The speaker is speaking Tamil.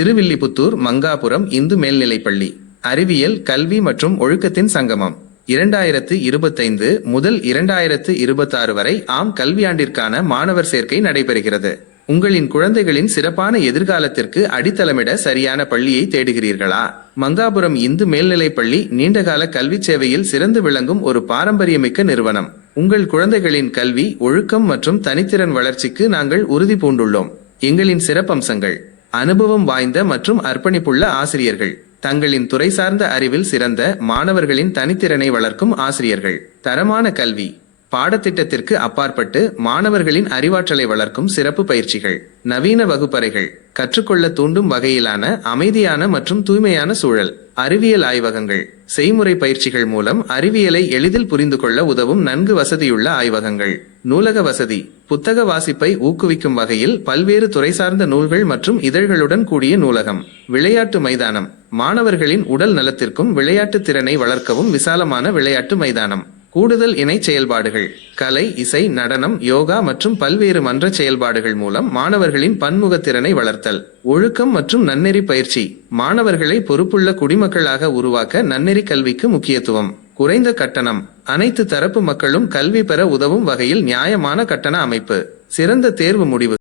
திருவில்லிபுத்தூர் மங்காபுரம் இந்து மேல்நிலைப்பள்ளி. அறிவியல், கல்வி மற்றும் ஒழுக்கத்தின் சங்கமம். 2025 முதல் 2026 வரை ஆம் கல்வியாண்டிற்கான மாணவர் சேர்க்கை நடைபெறுகிறது. உங்களின் குழந்தைகளின் சிறப்பான எதிர்காலத்திற்கு அடித்தளமிட சரியான பள்ளியை தேடுகிறீர்களா? மங்காபுரம் இந்து மேல்நிலைப்பள்ளி நீண்டகால கல்வி சேவையில் சிறந்து விளங்கும் ஒரு பாரம்பரியமிக்க நிறுவனம். உங்கள் குழந்தைகளின் கல்வி, ஒழுக்கம் மற்றும் தனித்திறன் வளர்ச்சிக்கு நாங்கள் உறுதி பூண்டுள்ளோம். எங்களின் சிறப்பம்சங்கள்: அனுபவம் வாய்ந்த மற்றும் அர்ப்பணிப்புள்ள ஆசிரியர்கள், தங்களின் துறை சார்ந்த அறிவில் சிறந்த மாணவர்களின் தனித்திறனை வளர்க்கும் ஆசிரியர்கள், தரமான கல்வி, பாடத்திட்டத்திற்கு அப்பாற்பட்டு மாணவர்களின் அறிவாற்றலை வளர்க்கும் சிறப்பு பயிற்சிகள், நவீன வகுப்பறைகள், கற்றுக்கொள்ள தூண்டும் வகையிலான அமைதியான மற்றும் தூய்மையான சூழல், அறிவியல் ஆய்வகங்கள், செய்முறை பயிற்சிகள் மூலம் அறிவியலை எளிதில் புரிந்து கொள்ள உதவும் நன்கு வசதியுள்ள ஆய்வகங்கள், நூலக வசதி, புத்தக வாசிப்பை ஊக்குவிக்கும் வகையில் பல்வேறு துறை சார்ந்த நூல்கள் மற்றும் இதழ்களுடன் கூடிய நூலகம், விளையாட்டு மைதானம், மாணவர்களின் உடல் நலத்திற்கும் விளையாட்டு திறனை வளர்க்கவும் விசாலமான விளையாட்டு மைதானம், கூடுதல் இணை செயல்பாடுகள், கலை, இசை, நடனம், யோகா மற்றும் பல்வேறு மன்ற செயல்பாடுகள் மூலம் மாணவர்களின் பன்முகத்திறனை வளர்த்தல், ஒழுக்கம் மற்றும் நன்னெறி பயிற்சி, மாணவர்களை பொறுப்புள்ள குடிமக்களாக உருவாக்க நன்னெறி கல்விக்கு முக்கியத்துவம், குறைந்த கட்டணம், அனைத்து தரப்பு மக்களும் கல்வி பெற உதவும் வகையில் நியாயமான கட்டண அமைப்பு, சிறந்த தேர்வு முடிவு.